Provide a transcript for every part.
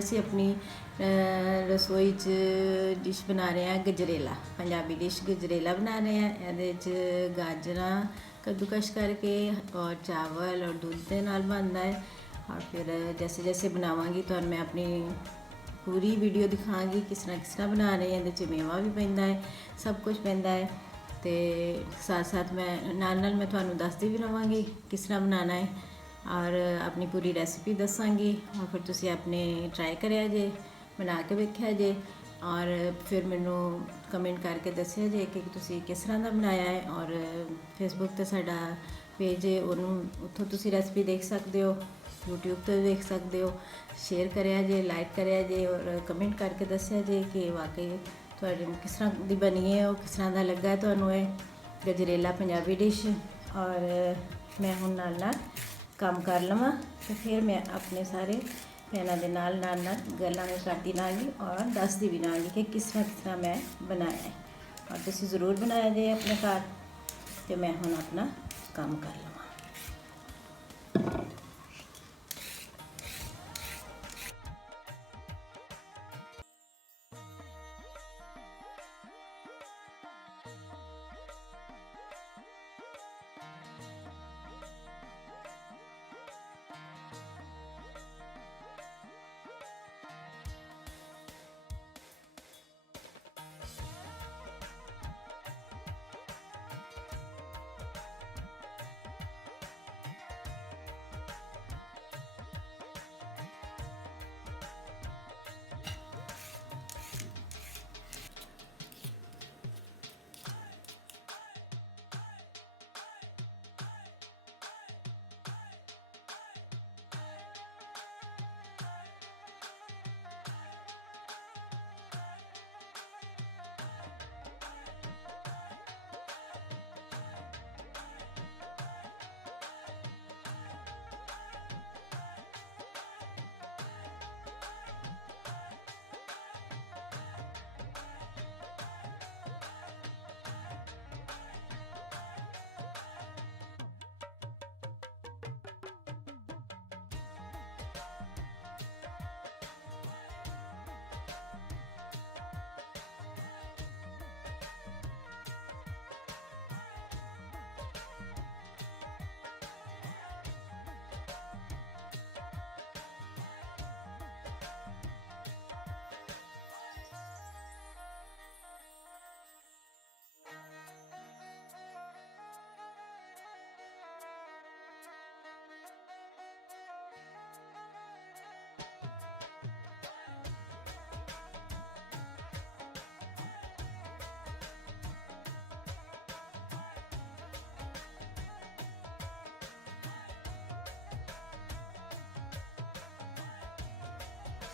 ਅਸੀਂ ਆਪਣੀ ਰਸੋਈ 'ਚ ਡਿਸ਼ ਬਣਾ ਰਹੇ ਹਾਂ ਗਜਰੇਲਾ। ਪੰਜਾਬੀ ਡਿਸ਼ ਗਜਰੇਲਾ ਬਣਾ ਰਹੇ ਹਾਂ। ਇਹਦੇ 'ਚ ਗਾਜਰਾਂ कद्दूकश करके और चावल और दूध के नाल बनता है। और फिर जैसे जैसे बनावांगी तो मैं अपनी पूरी वीडियो दिखाऊंगी किस तरह बना रहे हैं। ये मेवा भी पैंदा है, सब कुछ पैंदा है। तो साथ साथ मैं नाल मैं तुहानू दसदी भी रहांगी किस तरह बनाना है और अपनी पूरी रेसिपी दसांगी। और फिर तुसी अपने ट्राई करिया जे, बना के वेख्या जे और फिर मैनू कमेंट करके दसिया जे कि तुसी किस तरह का बनाया है। और फेसबुक ते साडा पेज है, उन्होंने उत्थों तुसी रेसिपी देख सकते हो, यूट्यूब तो देख सकते हो। शेयर करिया जे, लाइक करिया जे और कमेंट करके दसिया जे कि वाकई तुहाडे किस तरह की बनी है और किस तरह का लगा है तुहानू ये गजरेला पंजाबी डिश। और मैं हुण नाल काम कर लवां तो फिर मैं अपने सारे भैनों के नाल गल्लां में करती रहांगी और दसदी भी रहांगी कि किस तरह मैं बनाया है। और तुसीं जरूर बनाया जे अपने घर। तो मैं हुण अपना काम कर लवां।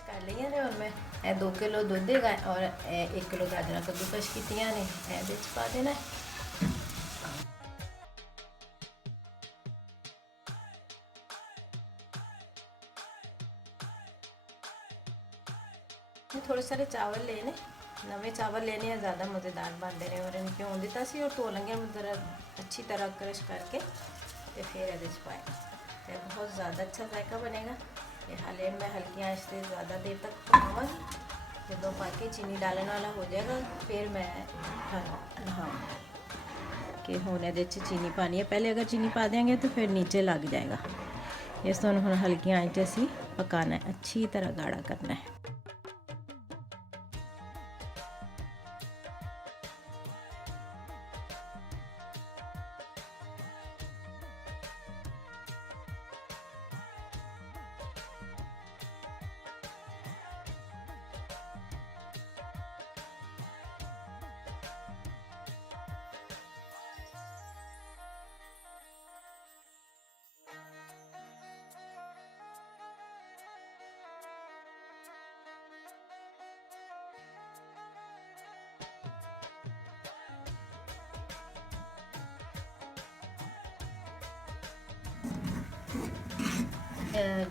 कर लिया ने। और मैं 2 किलो दुध है और 1 किलो गाजर कद्दूकश कीतियां ने ये पा देना। थोड़े सारे चावल लेने, नवे चावल लेने हैं, ज़्यादा मज़ेदार बनते हैं। और इनको भून दिता सी और धो लेंगे अच्छी तरह क्रश करके तो फिर ये पाए तो बहुत ज़्यादा अच्छा जायका बनेगा। ये हाले मैं हल्की आंच से ज़्यादा देर तक पकाऊँगी। जो पा के चीनी डालने वाला हो जाएगा फिर मैं कि हुण इहदे च चीनी पानी है। पहले अगर चीनी पा देंगे तो फिर नीचे लग जाएगा। इस तो हुण हल्की आंच से असीं पकाना है, अच्छी तरह गाढ़ा करना है।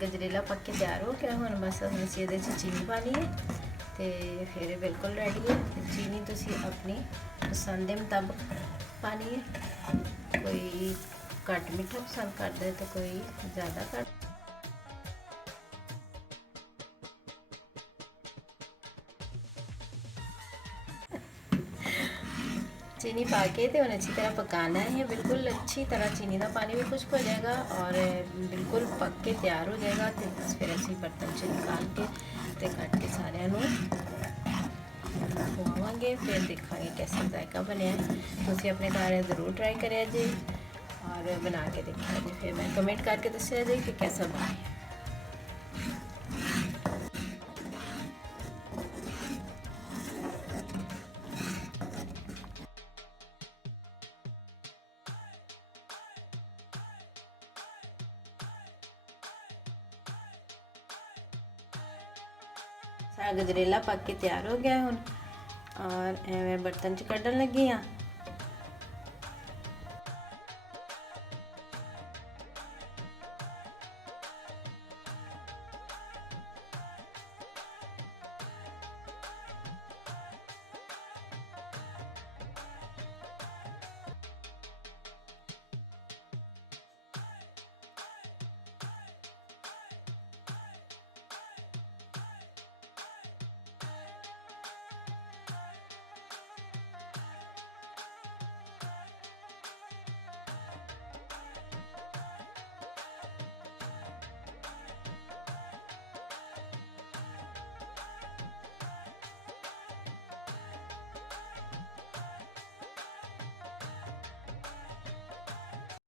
गजरेला पक के तैयार हो गया। हुण बस असीं इहदे च चीनी पानी है तो फिर बिल्कुल रेडी है। चीनी तुसीं अपनी पसंद के मुताबिक पानी है। कोई घट मीठा पसंद करता है तो कोई ज़्यादा घट। चीनी पा के तो उन्हें अच्छी तरह पकाना है। बिल्कुल अच्छी तरह चीनी का पानी भी खुश्क हो जाएगा और बिल्कुल पक के तैयार हो जाएगा। तो फिर असी बर्तन से निकाल के तो कट के सारिਆਂ ਨੂੰ ਖਵਾਵਾਂਗੇ, फिर देखा कैसा जायका बनया। तुसीं अपने घर ज़रूर ट्राई करिए जी और बना के देखा जी, फिर मैं कमेंट करके दसिया जी कि कैसा बना। सारा गजरेला पक के तैयार हो गया हुण और एवें बर्तन च कढ़न लगी हाँ।